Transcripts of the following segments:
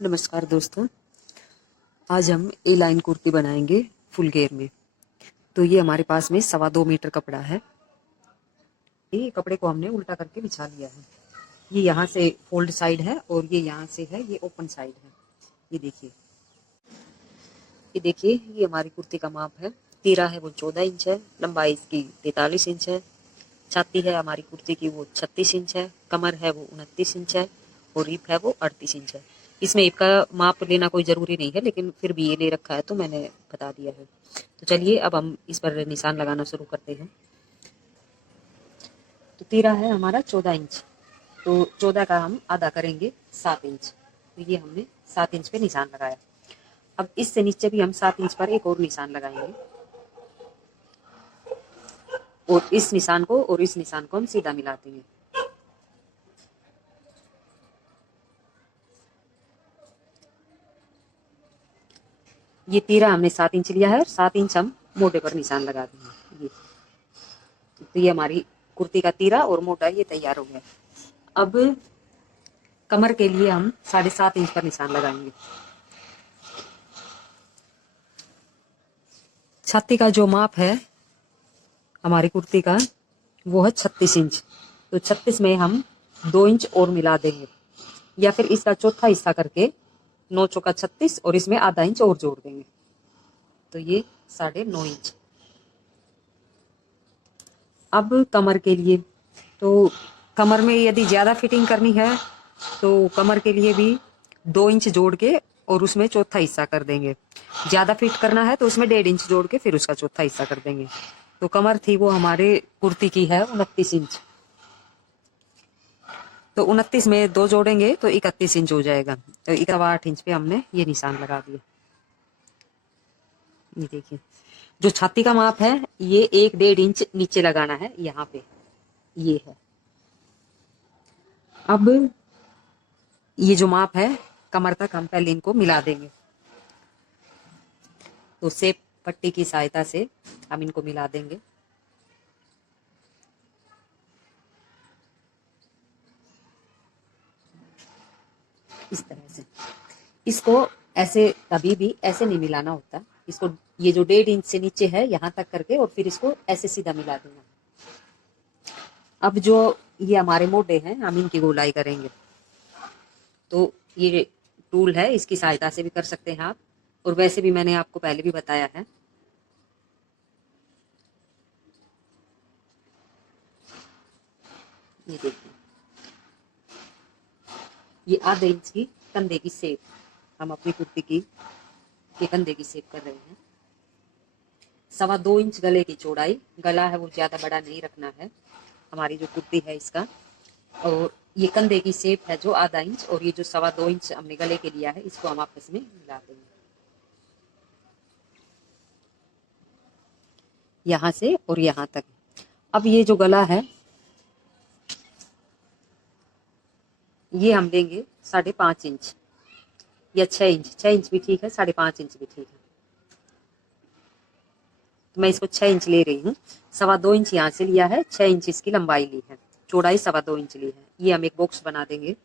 नमस्कार दोस्तों, आज हम ए लाइन कुर्ती बनाएंगे फुल घेर में। तो ये हमारे पास में 2.25 मीटर कपड़ा है। ये कपड़े को हमने उल्टा करके बिछा लिया है। ये यहाँ से फोल्ड साइड है और ये यहाँ से है, ये ओपन साइड है। ये देखिए, ये हमारी कुर्ती का माप है। तीरा है वो 14 इंच है, लंबाई इसकी 43 इंच है। छाती है हमारी कुर्ती की वो 36 इंच है, कमर है वो 29 इंच है और रीप है वो 38 इंच है। इसमें ईप का माप लेना कोई ज़रूरी नहीं है, लेकिन फिर भी ये ले रखा है तो मैंने बता दिया है। तो चलिए अब हम इस पर निशान लगाना शुरू करते हैं। तो तीरा है हमारा 14 इंच, तो 14 का हम आधा करेंगे 7 इंच। तो ये हमने 7 इंच पे निशान लगाया। अब इससे नीचे भी हम 7 इंच पर एक और निशान लगाएंगे और इस निशान को और इस निशान को हम सीधा मिला देंगे। ये तीरा हमने 7 इंच लिया है और 7 इंच हम मोटे पर निशान लगा देंगे। ये तो ये हमारी कुर्ती का तीरा और मोटा ये तैयार हो गया। अब कमर के लिए हम 7.5 इंच पर निशान लगाएंगे। छाती का जो माप है हमारी कुर्ती का वो है 36 इंच। तो 36 में हम 2 इंच और मिला देंगे, या फिर इसका चौथा हिस्सा करके 9 चौका 36 और इसमें आधा इंच और जोड़ देंगे। तो ये 9.5 इंच। अब कमर के लिए, तो कमर में यदि ज़्यादा फिटिंग करनी है तो कमर के लिए भी 2 इंच जोड़ के और उसमें चौथा हिस्सा कर देंगे। ज़्यादा फिट करना है तो उसमें 1.5 इंच जोड़ के फिर उसका चौथा हिस्सा कर देंगे। तो कमर थी वो हमारे कुर्ती की है 29 इंच, तो 29 में 2 जोड़ेंगे तो 31 इंच हो जाएगा। तो 8 इंच पे हमने ये निशान लगा दिया। ये देखिए, जो छाती का माप है ये 1.5 इंच नीचे लगाना है, यहाँ पे ये है। अब ये जो माप है कमर तक हम पहले इनको मिला देंगे। तो सेप पट्टी की सहायता से हम इनको मिला देंगे। इस तरह से इसको ऐसे कभी भी ऐसे नहीं मिलाना होता। इसको ये जो 1.5 इंच से नीचे है यहाँ तक करके और फिर इसको ऐसे सीधा मिला देना। अब जो ये हमारे मोटे हैं हम इनकी गोलाई करेंगे। तो ये टूल है, इसकी सहायता से भी कर सकते हैं आप, और वैसे भी मैंने आपको पहले भी बताया है। ये देखिए, ये आधे इंच की कंधे की शेप हम अपनी कुर्ती की के कंधे की शेप कर रहे हैं। 2.25 इंच गले की चौड़ाई, गला है वो ज्यादा बड़ा नहीं रखना है हमारी जो कुर्ती है इसका। और ये कंधे की शेप है जो आधा इंच, और ये जो 2.25 इंच हमने गले के लिया है इसको हम आपस में मिला देंगे यहाँ से और यहाँ तक। अब ये जो गला है ये हम देंगे 5.5 इंच या 6 इंच। 6 इंच भी ठीक है, 5.5 इंच भी ठीक है। तो मैं इसको 6 इंच ले रही हूँ। 2.25 इंच यहाँ से लिया है, 6 इंच इसकी लंबाई ली है, चौड़ाई 2.25 इंच ली है। ये हम एक बॉक्स बना देंगे।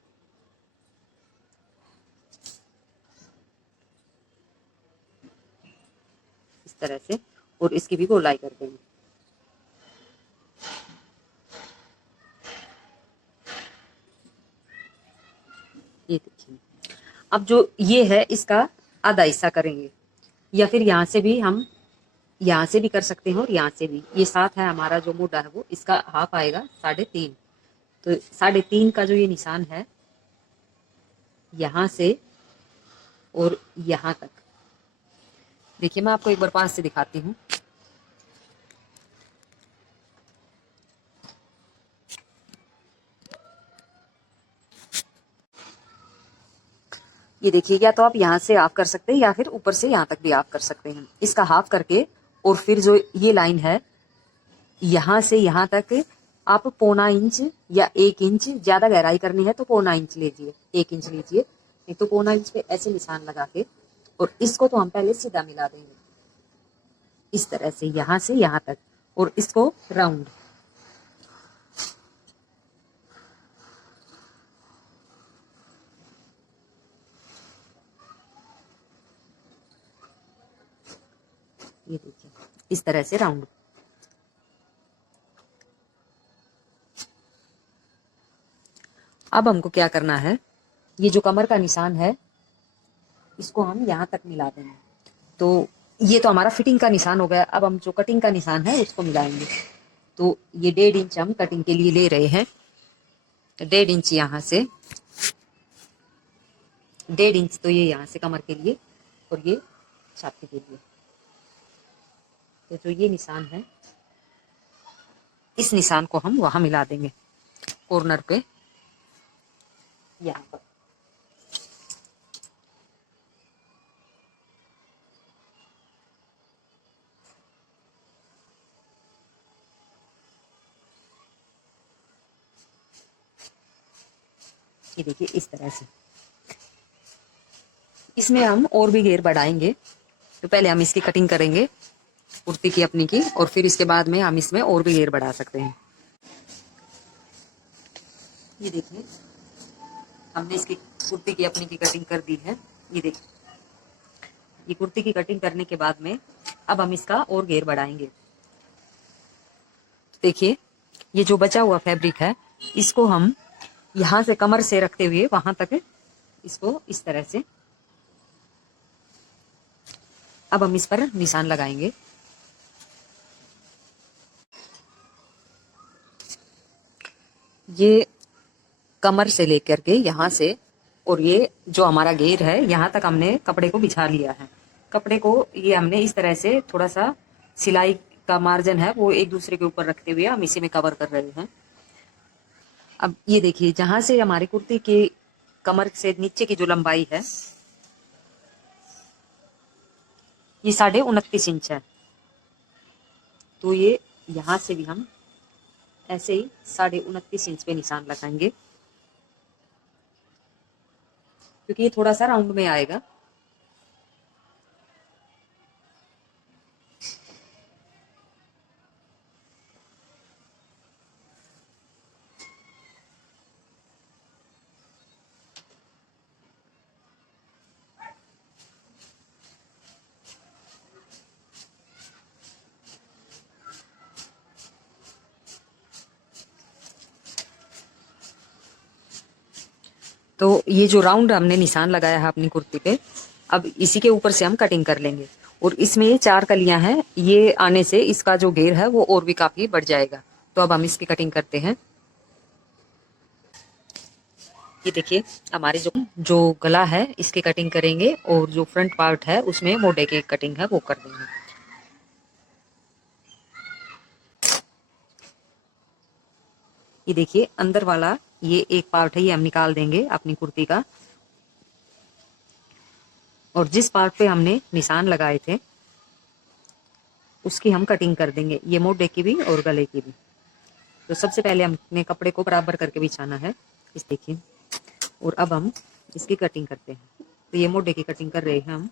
इस तरह से, और इसकी भी गोलाई कर देंगे। ये देखिए, अब जो ये है इसका आधा हिस्सा करेंगे, या फिर यहाँ से भी हम यहाँ से भी कर सकते हैं और यहाँ से भी। ये 7 है हमारा जो मोटा है वो, इसका हाफ आएगा 3.5। तो 3.5 का जो ये निशान है यहाँ से और यहाँ तक, देखिए मैं आपको एक बार पास से दिखाती हूँ। ये देखिए, या तो आप यहाँ से ऑफ कर सकते हैं या फिर ऊपर से यहाँ तक भी ऑफ कर सकते हैं। इसका हाफ करके और फिर जो ये लाइन है यहाँ से यहाँ तक आप 1.25 इंच या 1 इंच, ज्यादा गहराई करनी है तो 1.25 इंच लीजिए, 1 इंच लीजिए, नहीं तो 1.25 इंच पे ऐसे निशान लगा के, और इसको तो हम पहले सीधा मिला देंगे इस तरह से यहाँ से यहाँ तक, और इसको राउंड। ये देखिए इस तरह से राउंड। अब हमको क्या करना है, ये जो कमर का निशान है इसको हम यहाँ तक मिला देंगे। तो ये तो हमारा फिटिंग का निशान हो गया। अब हम जो कटिंग का निशान है उसको मिलाएंगे। तो ये 1.5 इंच हम कटिंग के लिए ले रहे हैं। 1.5 इंच यहाँ से, 1.5 इंच तो ये यहाँ से कमर के लिए और ये छाती के लिए। तो जो ये निशान है इस निशान को हम वहां मिला देंगे कॉर्नर पे, यहाँ पर। ये देखिए इस तरह से। इसमें हम और भी घेर बढ़ाएंगे। तो पहले हम इसकी कटिंग करेंगे कुर्ती की अपनी की, और फिर इसके बाद में हम इसमें और भी घेर बढ़ा सकते हैं। ये देखिए हमने इसकी कुर्ती की अपनी की कटिंग कर दी है। ये देखिए ये कुर्ती की कटिंग करने के बाद में अब हम इसका और घेर बढ़ाएंगे। देखिए ये जो बचा हुआ फैब्रिक है इसको हम यहाँ से कमर से रखते हुए वहां तक इसको इस तरह से, अब हम इस पर निशान लगाएंगे। ये कमर से लेकर के यहाँ से, और ये जो हमारा घेर है यहाँ तक हमने कपड़े को बिछा लिया है। कपड़े को ये हमने इस तरह से थोड़ा सा सिलाई का मार्जिन है वो एक दूसरे के ऊपर रखते हुए हम इसी में कवर कर रहे हैं। अब ये देखिए जहां से हमारी कुर्ती की कमर से नीचे की जो लंबाई है ये 29.5 इंच है। तो ये यहाँ से भी हम ऐसे ही 29.5 इंच पे निशान लगाएंगे, क्योंकि ये थोड़ा सा राउंड में आएगा। तो ये जो राउंड हमने निशान लगाया है अपनी कुर्ती पे, अब इसी के ऊपर से हम कटिंग कर लेंगे। और इसमें ये 4 कलियां हैं, ये आने से इसका जो घेर है वो और भी काफी बढ़ जाएगा। तो अब हम इसकी कटिंग करते हैं। ये देखिए हमारे जो गला है इसकी कटिंग करेंगे, और जो फ्रंट पार्ट है उसमें मोढे की कटिंग है वो कर देंगे। ये देखिए अंदर वाला ये एक पार्ट है, ये हम निकाल देंगे अपनी कुर्ती का। और जिस पार्ट पे हमने निशान लगाए थे उसकी हम कटिंग कर देंगे, ये मोढे की भी और गले की भी। तो सबसे पहले हमने कपड़े को बराबर करके बिछाना है, इस देखिए। और अब हम इसकी कटिंग करते हैं। तो ये मोढे की कटिंग कर रहे हैं हम।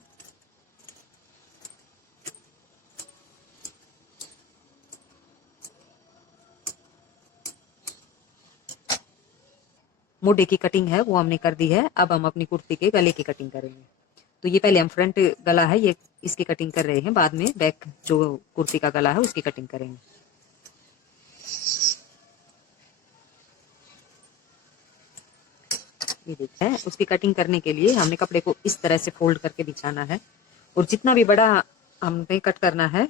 मोढे की कटिंग है वो हमने कर दी है। अब हम अपनी कुर्ती के गले की कटिंग करेंगे। तो ये पहले हम फ्रंट गला है ये इसकी कटिंग कर रहे हैं, बाद में बैक जो कुर्ती का गला है उसकी कटिंग करेंगे। ये देखिए उसकी कटिंग करने के लिए हमने कपड़े को इस तरह से फोल्ड करके बिछाना है, और जितना भी बड़ा हमने कट करना है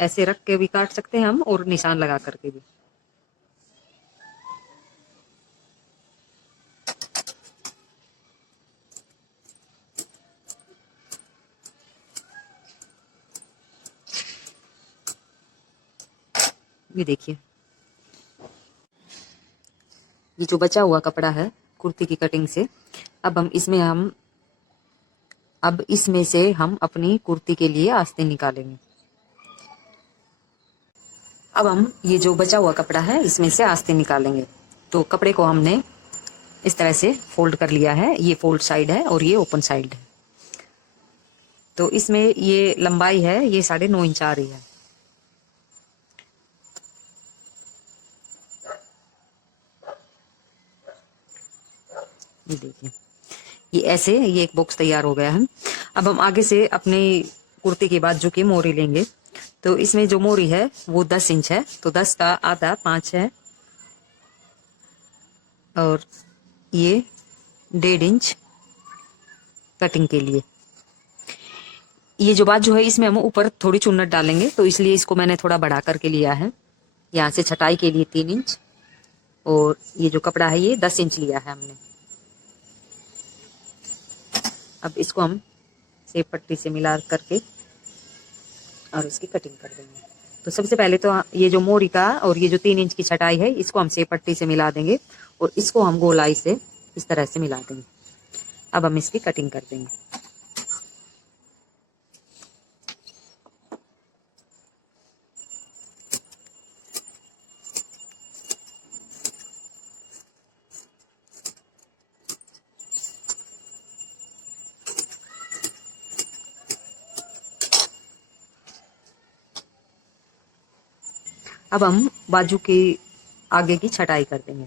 ऐसे रख के भी काट सकते हैं हम, और निशान लगा करके भी। ये देखिए ये जो बचा हुआ कपड़ा है कुर्ती की कटिंग से, अब इसमें से हम अपनी कुर्ती के लिए आस्तीन निकालेंगे। अब हम ये जो बचा हुआ कपड़ा है इसमें से आस्तीन निकालेंगे। तो कपड़े को हमने इस तरह से फोल्ड कर लिया है, ये फोल्ड साइड है और ये ओपन साइड है। तो इसमें ये लंबाई है ये 9.5 इंच आ रही है। ये देखिए ये ऐसे ये एक बॉक्स तैयार हो गया है। अब हम आगे से अपने कुर्ती की बाजू की मोरी लेंगे। तो इसमें जो मोरी है वो 10 इंच है, तो 10 का आधा 5 है, और ये 1.5 इंच कटिंग के लिए। ये जो बाजू है इसमें हम ऊपर थोड़ी चुन्नट डालेंगे, तो इसलिए इसको मैंने थोड़ा बढ़ा करके लिया है। यहाँ से छटाई के लिए 3 इंच, और ये जो कपड़ा है ये 10 इंच लिया है हमने। अब इसको हम सेब पट्टी से मिला करके और इसकी कटिंग कर देंगे। तो सबसे पहले तो ये जो मोरी का और ये जो 3 इंच की छटाई है इसको हम सेब पट्टी से मिला देंगे, और इसको हम गोलाई से इस तरह से मिला देंगे। अब हम इसकी कटिंग कर देंगे। अब हम बाजू के आगे की छटाई कर देंगे।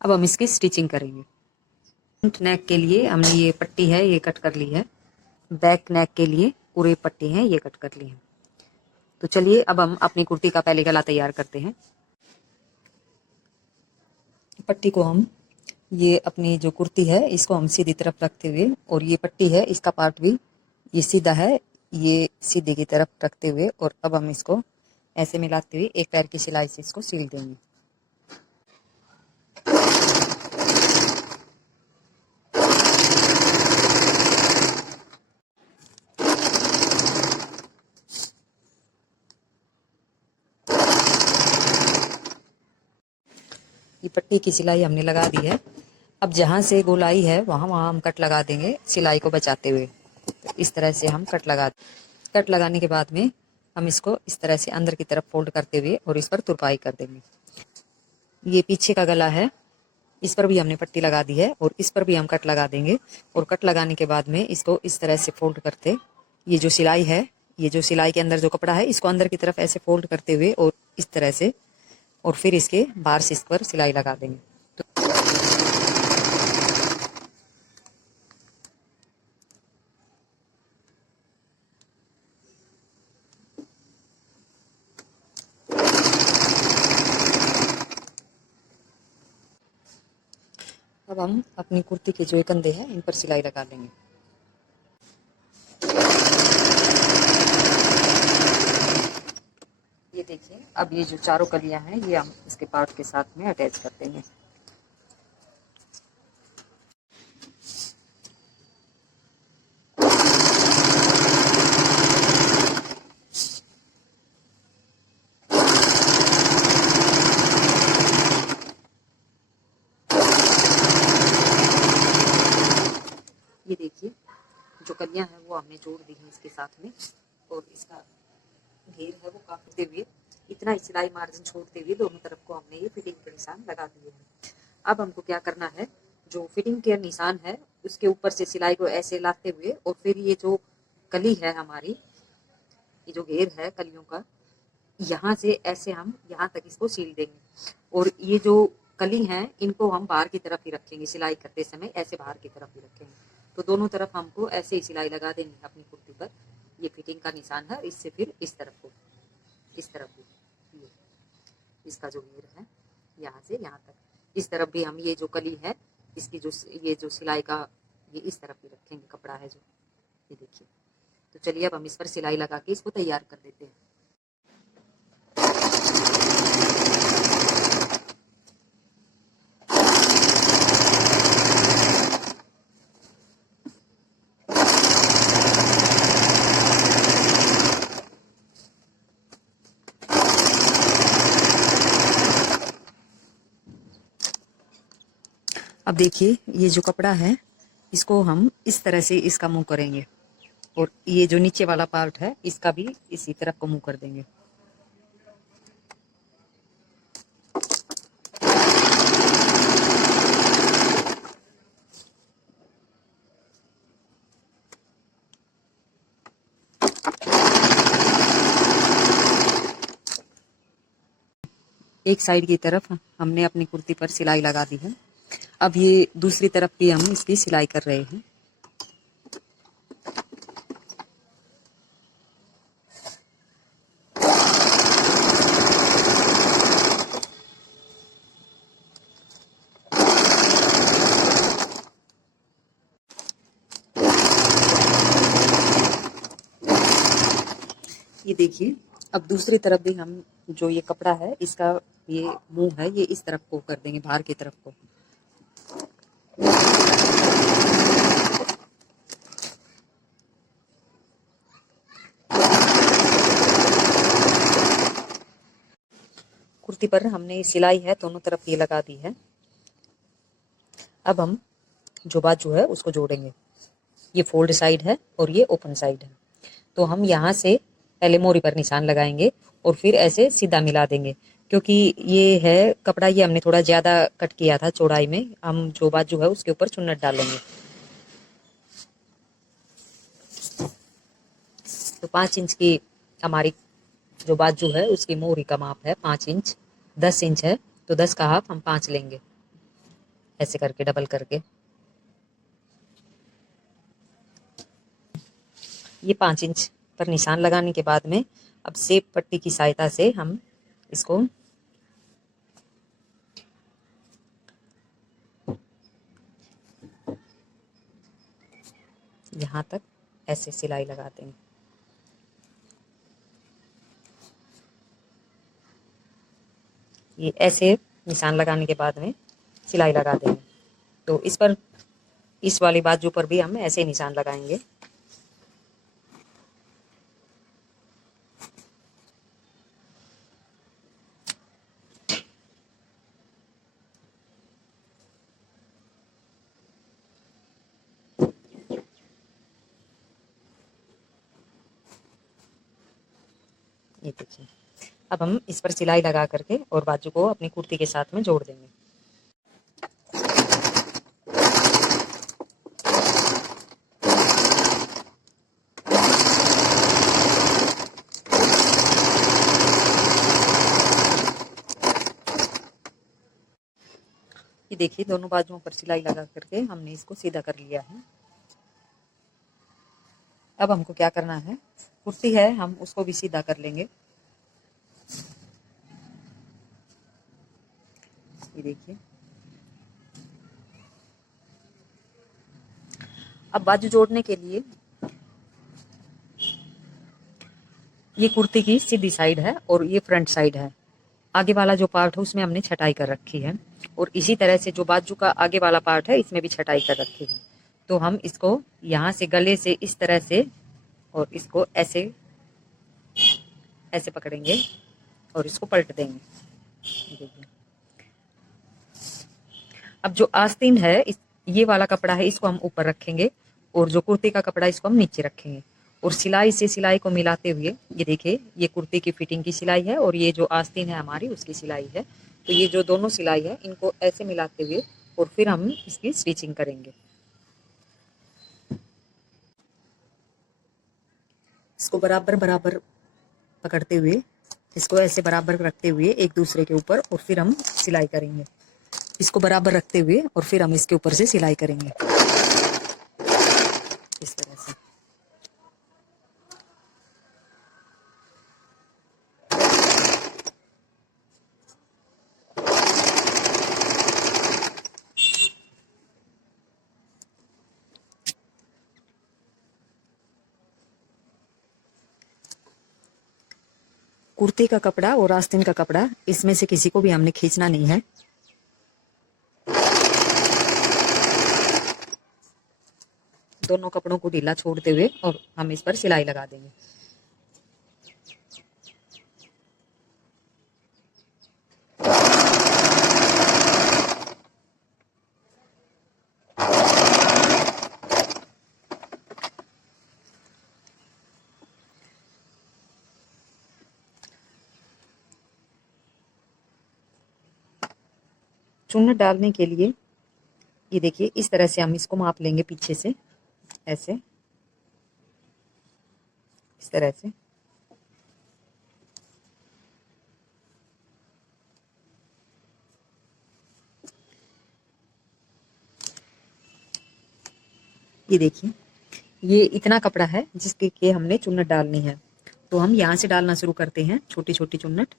अब हम इसकी स्टिचिंग करेंगे। फ्रंट नेक के लिए हमने ये पट्टी है ये कट कर ली है, बैक नेक के लिए पूरी पट्टी है ये कट कर ली है। तो चलिए अब हम अपनी कुर्ती का पहले गला तैयार करते हैं। पट्टी को हम ये अपनी जो कुर्ती है इसको हम सीधी तरफ रखते हुए, और ये पट्टी है इसका पार्ट भी ये सीधा है, ये सीधे की तरफ रखते हुए, और अब हम इसको ऐसे मिलाते हुए एक पैर की सिलाई से इसको सील देंगे। ये पट्टी की सिलाई हमने लगा दी है। अब जहाँ से गोलाई है वहाँ वहाँ हम कट लगा देंगे सिलाई को बचाते हुए। तो इस तरह से हम कट लगाने के बाद में हम इसको इस तरह से अंदर की तरफ फोल्ड करते हुए और इस पर तुरपाई कर देंगे। ये पीछे का गला है, इस पर भी हमने पट्टी लगा दी है और इस पर भी हम कट लगा देंगे, और कट लगाने के बाद में इसको इस तरह से फोल्ड करते, ये जो सिलाई है ये जो सिलाई के अंदर जो कपड़ा है इसको अंदर की तरफ ऐसे फोल्ड करते हुए और इस तरह से, और फिर इसके बाहर से इस पर सिलाई लगा देंगे। अब हम अपनी कुर्ती के जो कंधे हैं इन पर सिलाई लगा देंगे। ये देखिए, अब ये जो चारों कलियां हैं ये हम इसके पार्ट के साथ में अटैच कर देंगे। ये देखिए जो कलियां हैं वो हमने जोड़ दी हैं इसके साथ में, और इसका घेर है वो काटते हुए इतना सिलाई मार्जिन छोड़ते हुए दोनों तरफ को हमने ये फिटिंग के निशान लगा दिए हैं। अब हमको क्या करना है, जो फिटिंग के निशान है उसके ऊपर से सिलाई को ऐसे लाते हुए, और फिर ये जो कली है हमारी, ये जो घेर है कलियों का, यहाँ से ऐसे हम यहाँ तक इसको सील देंगे, और ये जो कली हैं इनको हम बाहर की तरफ ही रखेंगे। सिलाई करते समय ऐसे बाहर की तरफ ही रखेंगे, तो दोनों तरफ हमको ऐसे ही सिलाई लगा देंगे अपनी कुर्ती पर। ये फिटिंग का निशान है, इससे फिर इस तरफ को, इस तरफ भी ये इसका जो घेर है यहाँ से यहाँ तक, इस तरफ भी हम ये जो कली है इसकी जो ये जो सिलाई का ये इस तरफ भी रखेंगे कपड़ा है जो, ये देखिए। तो चलिए अब हम इस पर सिलाई लगा के इसको तैयार कर देते हैं। अब देखिए ये जो कपड़ा है इसको हम इस तरह से इसका मुंह करेंगे, और ये जो नीचे वाला पार्ट है इसका भी इसी तरफ को मुंह कर देंगे। एक साइड की तरफ हमने अपनी कुर्ती पर सिलाई लगा दी है। अब ये दूसरी तरफ भी हम इसकी सिलाई कर रहे हैं। ये देखिए, अब दूसरी तरफ भी हम जो ये कपड़ा है इसका ये मुंह है ये इस तरफ को कर देंगे, बाहर की तरफ को। कुर्ती पर हमने सिलाई है दोनों तरफ ये लगा दी है। अब हम जो बाजू है उसको जोड़ेंगे। ये फोल्ड साइड है और ये ओपन साइड है। तो हम यहाँ से पहले मोरी पर निशान लगाएंगे और फिर ऐसे सीधा मिला देंगे, क्योंकि ये है कपड़ा, ये हमने थोड़ा ज़्यादा कट किया था चौड़ाई में। हम जो बाजू है उसके ऊपर चुन्नट डालेंगे। तो 5 इंच की हमारी जो बाजू है उसकी मोरी का माप है 5 इंच। 10 इंच है तो 10 का हाफ हम 5 लेंगे, ऐसे करके डबल करके। ये 5 इंच पर निशान लगाने के बाद में अब सेब पट्टी की सहायता से हम इसको यहाँ तक ऐसे सिलाई लगा देंगे। ये ऐसे निशान लगाने के बाद में सिलाई लगा देंगे। तो इस पर, इस वाली बाजू पर भी हम ऐसे निशान लगाएंगे। ये देखिए, अब हम इस पर सिलाई लगा करके और बाजू को अपनी कुर्ती के साथ में जोड़ देंगे। ये देखिए, दोनों बाजुओं पर सिलाई लगा करके हमने इसको सीधा कर लिया है। अब हमको क्या करना है, कुर्ती है हम उसको भी सीधा कर लेंगे। ये देखिए, अब बाजू जोड़ने के लिए ये कुर्ती की सीधी साइड है और ये फ्रंट साइड है। आगे वाला जो पार्ट है उसमें हमने छटाई कर रखी है और इसी तरह से जो बाजू का आगे वाला पार्ट है इसमें भी छटाई कर रखी है। तो हम इसको यहाँ से गले से इस तरह से और इसको ऐसे ऐसे पकड़ेंगे और इसको पलट देंगे। देखिए, अब जो आस्तीन है ये वाला कपड़ा है इसको हम ऊपर रखेंगे और जो कुर्ती का कपड़ा इसको हम नीचे रखेंगे और सिलाई से सिलाई को मिलाते हुए, ये देखिए, ये कुर्ती की फिटिंग की सिलाई है और ये जो आस्तीन है हमारी उसकी सिलाई है। तो ये जो दोनों सिलाई है इनको ऐसे मिलाते हुए और फिर हम इसकी स्टिचिंग करेंगे। इसको बराबर बराबर पकड़ते हुए, इसको ऐसे बराबर रखते हुए एक दूसरे के ऊपर और फिर हम सिलाई करेंगे। इसको बराबर रखते हुए और फिर हम इसके ऊपर से सिलाई करेंगे इस तरह से। कुर्ती का कपड़ा और आस्तीन का कपड़ा इसमें से किसी को भी हमने खींचना नहीं है। दोनों कपड़ों को ढीला छोड़ते हुए और हम इस पर सिलाई लगा देंगे। चुन्नट डालने के लिए ये देखिए, इस तरह से हम इसको माप लेंगे पीछे से, ऐसे इस तरह से। ये देखिए, ये इतना कपड़ा है जिसके के हमने चुन्नट डालनी है। तो हम यहाँ से डालना शुरू करते हैं छोटी छोटी चुन्नट।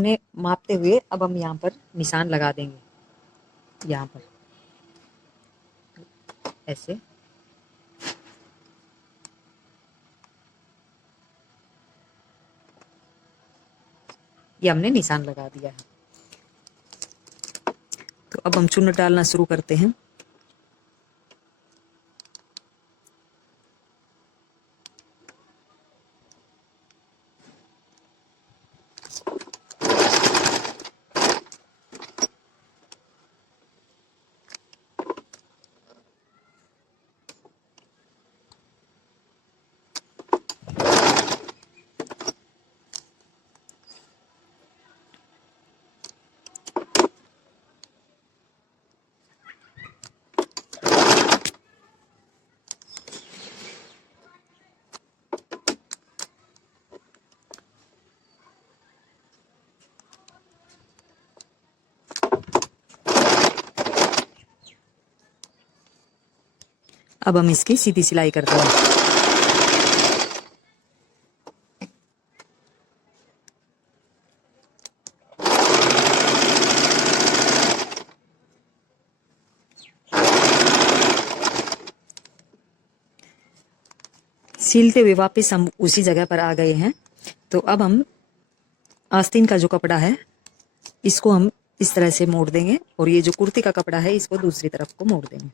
ने मापते हुए अब हम यहाँ पर निशान लगा देंगे, यहाँ पर ऐसे। ये हमने निशान लगा दिया है। तो अब हम चुन्नट डालना शुरू करते हैं। अब हम इसकी सीधी सिलाई करते हैं। सिलते हुए वापस हम उसी जगह पर आ गए हैं। तो अब हम आस्तीन का जो कपड़ा है इसको हम इस तरह से मोड़ देंगे और ये जो कुर्ती का कपड़ा है इसको दूसरी तरफ को मोड़ देंगे।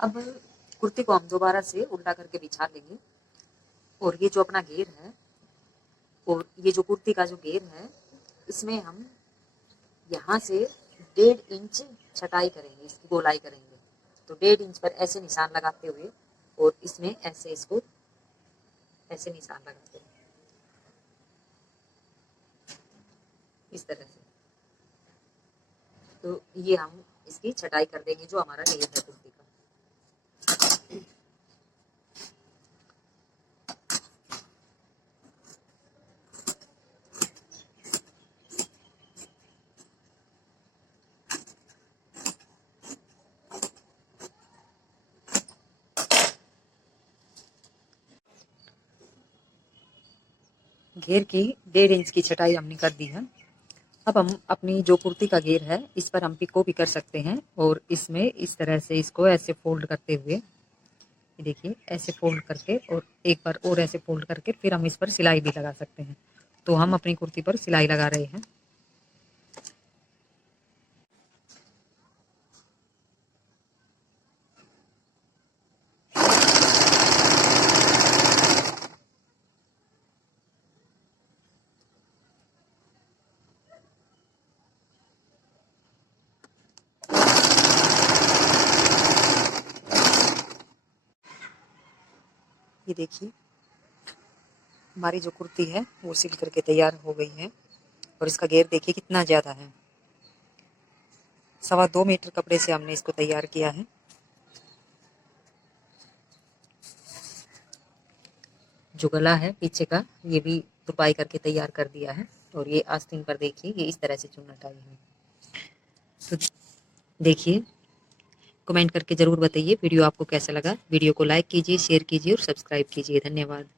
अब कुर्ती को हम दोबारा से उल्टा करके बिछा लेंगे और ये जो अपना घेर है और ये जो कुर्ती का जो घेर है इसमें हम यहाँ से 1.5 इंच छटाई करेंगे, इसकी गोलाई करेंगे। तो 1.5 इंच पर ऐसे निशान लगाते हुए और इसमें ऐसे इसको ऐसे निशान लगाते हैं इस तरह से। तो ये हम इसकी छटाई कर देंगे जो हमारा घेर है कुर्ती का। घेर की 1.5 इंच की छटाई हमने कर दी है। अब हम अपनी जो कुर्ती का घेर है इस पर हम पिको भी कर सकते हैं और इसमें इस तरह से इसको ऐसे फोल्ड करते हुए देखिए ऐसे फोल्ड करके और एक बार और ऐसे फोल्ड करके फिर हम इस पर सिलाई भी लगा सकते हैं। तो हम अपनी कुर्ती पर सिलाई लगा रहे हैं। ये देखिए हमारी जो कुर्ती है वो सिल करके तैयार हो गई है और इसका घेर देखिए कितना ज़्यादा है। 2.25 मीटर कपड़े से हमने इसको तैयार किया है। जो गला है पीछे का ये भी तुरपाई करके तैयार कर दिया है और ये आस्तीन पर देखिए ये इस तरह से चुन्नट आई है। तो देखिए कमेंट करके ज़रूर बताइए वीडियो आपको कैसा लगा। वीडियो को लाइक कीजिए, शेयर कीजिए और सब्सक्राइब कीजिए। धन्यवाद।